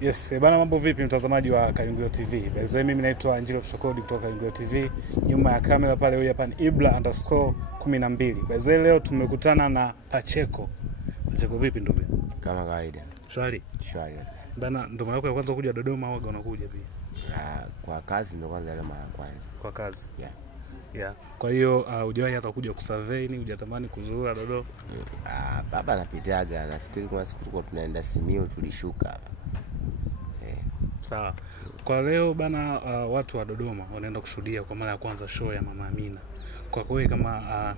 Yes, bana mambo vipi mtazamaji wa Kayungilo TV. By mimi naitwa Angelo Chokodi kutoka Kayungilo TV. Nyuma ya kamera pale huyu hapa ni Ibla_12. By leo tumekutana na Pacheco. Pacheco vipi ndugu? Kama kawaida. Shwari. Shwari. Bana ndo mara yako ya kwanza kuja Dodoma au unakuja pia? Kwa kazi ndo kwanza ile mara ya kwanza. Kwa kazi. Yeah. Kwa hiyo hujawahi hata kuja kusurvey ni hujatamani kuzuru Dodoma? Baba anapitaga, nafikiri kwa siku tulikuwa tunaenda Simiyu tulishuka hapa. Sawa. Kwa leo bana watu wa Dodoma wanaenda kushuhudia kwa mara ya kwanza show ya Mama Amina. Kwa kweli kama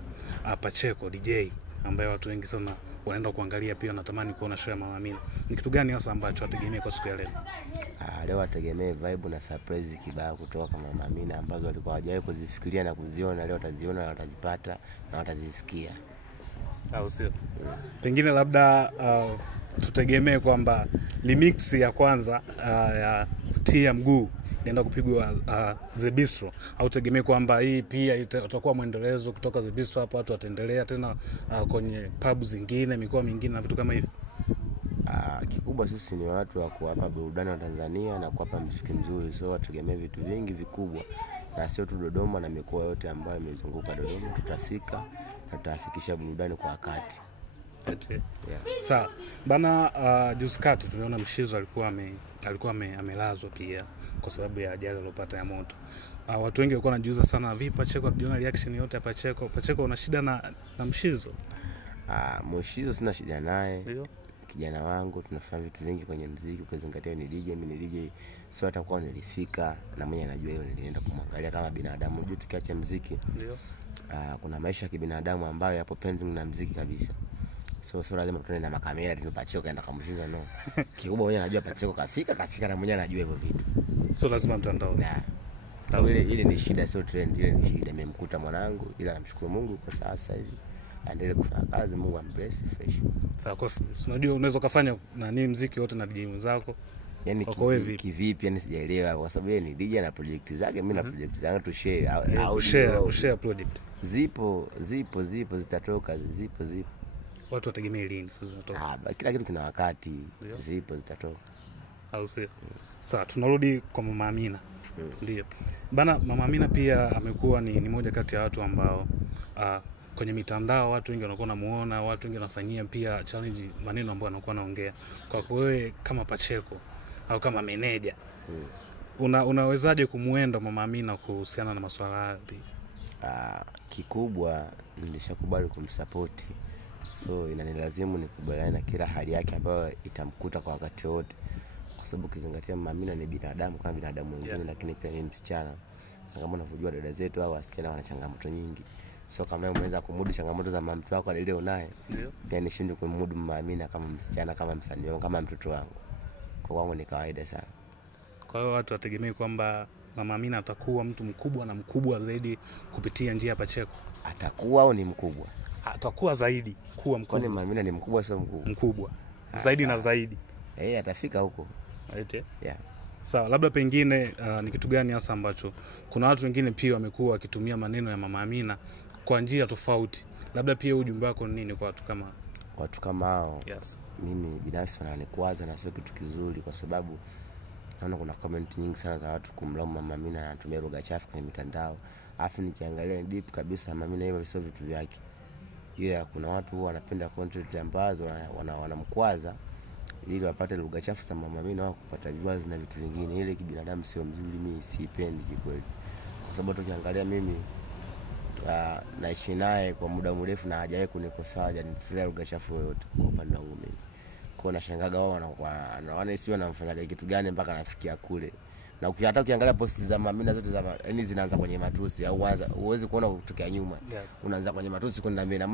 Pacheco DJ ambaye watu wengi sana wanaenda kuangalia pia wanatamani kuona show ya Mama Amina. Ni kitu gani hasa ambacho wategemea kwa siku ya leo? Leo wategemea vibe na surprise kibao kutoka kwa Mama Amina ambazo walikuwa hawajawahi kuzifikiria na kuziona, leo wataziona na watazipata na watazisikia. Au sio? Pengine labda tutegemee kwamba remix ya kwanza ya Tia Mguu inaenda kupigwa The Bistro, au tegemee kwamba hii pia itakuwa muendelezo kutoka The Bistro, hapo watu wataendelea tena kwenye pub zingine, mikoa mingine na vitu kama hivi? Kikubwa sisi ni watu wa kuwapa burudani wa Tanzania na kuwapa muziki mzuri, so wategemee vitu vingi vikubwa, na sio tu Dodoma na mikoa yote ambayo imezunguka Dodoma. Tutafika na tutafikisha burudani kwa wakati. Sawa. Bana juzi kati tunaona Mshizo alikuwa amelazwa pia kwa sababu ya ajali aliyopata ya moto. Watu wengi walikuwa wanajiuliza sana vipi Pacheco, tunaona reaction yote ya Pacheco. Pacheco una shida na Mshizo? Mshizo sina shida naye. Ndio. Kijana wangu, tunafanya vitu vingi kwenye muziki, ukizingatia ni DJ, mimi ni DJ. So atakuwa nilifika na mwenye anajua hilo, nilienda kumwangalia kama binadamu. Unajua tukiacha muziki, ndio. Kuna maisha ya kibinadamu ambayo yapo pending na muziki kabisa. So lazima tuone na makamera tu Pacheco kaenda kumshiza no. Kikubwa mwenye anajua Pacheco kafika na mwenye anajua hivyo vitu. So lazima mtandao. So ile ni shida, sio trend, ile ni shida imemkuta mwanangu, ila namshukuru Mungu kwa sasa hivi. Aendelee kufanya kazi, Mungu ambless fresh. Sawa, kwa unajua unaweza kufanya nani muziki wote na DJ mwenzako. Yaani kivipi yani sijaelewa, kwa sababu yeye ni DJ na project zake, mimi na project zangu tu share project. Zipo zitatoka, zipo. Watu wategemea lini sasa zinatoka? Kila kitu kina wakati. Zipo zitatoka. Au sio? Sasa tunarudi kwa Mama Amina. Ndio. Bana Mama Amina pia amekuwa ni moja kati ya watu ambao kwenye mitandao watu wengi wanakuwa namuona, watu wengi wanafanyia pia challenge maneno ambayo anakuwa anaongea. Kwa wewe kama Pacheco au kama meneja, unawezaje kumuenda Mama Amina kuhusiana na masuala haya? Kikubwa nilishakubali kumsupport. So inanilazimu nikubaliane na kila hali yake ambayo itamkuta kwa wakati wote, kwa sababu kizingatia Mama Amina ni binadamu kama binadamu wengine, lakini pia ni msichana. Kama unavyojua dada zetu au wasichana wana changamoto nyingi. So kama umeweza kumudu changamoto za mama wako leo naye, pia nishinde kumudu Mama Amina kama msichana, kama msanii wangu, kama mtoto wangu. Kwa kwangu ni kawaida sana. Kwa hiyo watu wategemea kwamba Mama Amina atakuwa mtu mkubwa na mkubwa zaidi kupitia njia ya Pacheco. Atakuwa au ni mkubwa? Atakuwa zaidi kuwa mkubwa. Kwani Mama Amina ni mkubwa sio mkubwa? Mkubwa. Zaidi na zaidi. Atafika huko. Sawa, labda pengine ni kitu gani hasa ambacho kuna watu wengine pia wamekuwa wakitumia maneno ya Mama Amina kwa njia tofauti. Labda pia ujumbe wako ni nini kwa watu kama hao? Mimi binafsi wananikwaza na sio kitu kizuri, kwa sababu naona kuna comment nyingi sana za watu kumlaumu Mama Amina na anatumia lugha chafu kwenye mitandao. Afu nikiangalia deep kabisa, Mama Amina hivyo sio vitu vyake. Kuna watu wanapenda content ambazo wanamkwaza ili wapate lugha chafu za Mama Amina au kupata viewers na vitu vingine. Ile kibinadamu sio mzuri, mimi sipendi kikweli. Kwa sababu tukiangalia mimi naishi naye kwa muda mrefu na hajawahi kunikosoa, hajanifuria lugha chafu yoyote kwa upande wangu mimi. Kwa nashangaga wao wanaona sio wanamfanya kitu gani mpaka anafikia kule. Na ukiangalia posti za Mama Amina zote zinaanza kwenye matusi, au uweze kuona kutokea nyuma. Unaanza kwenye matusi kwenda mbele.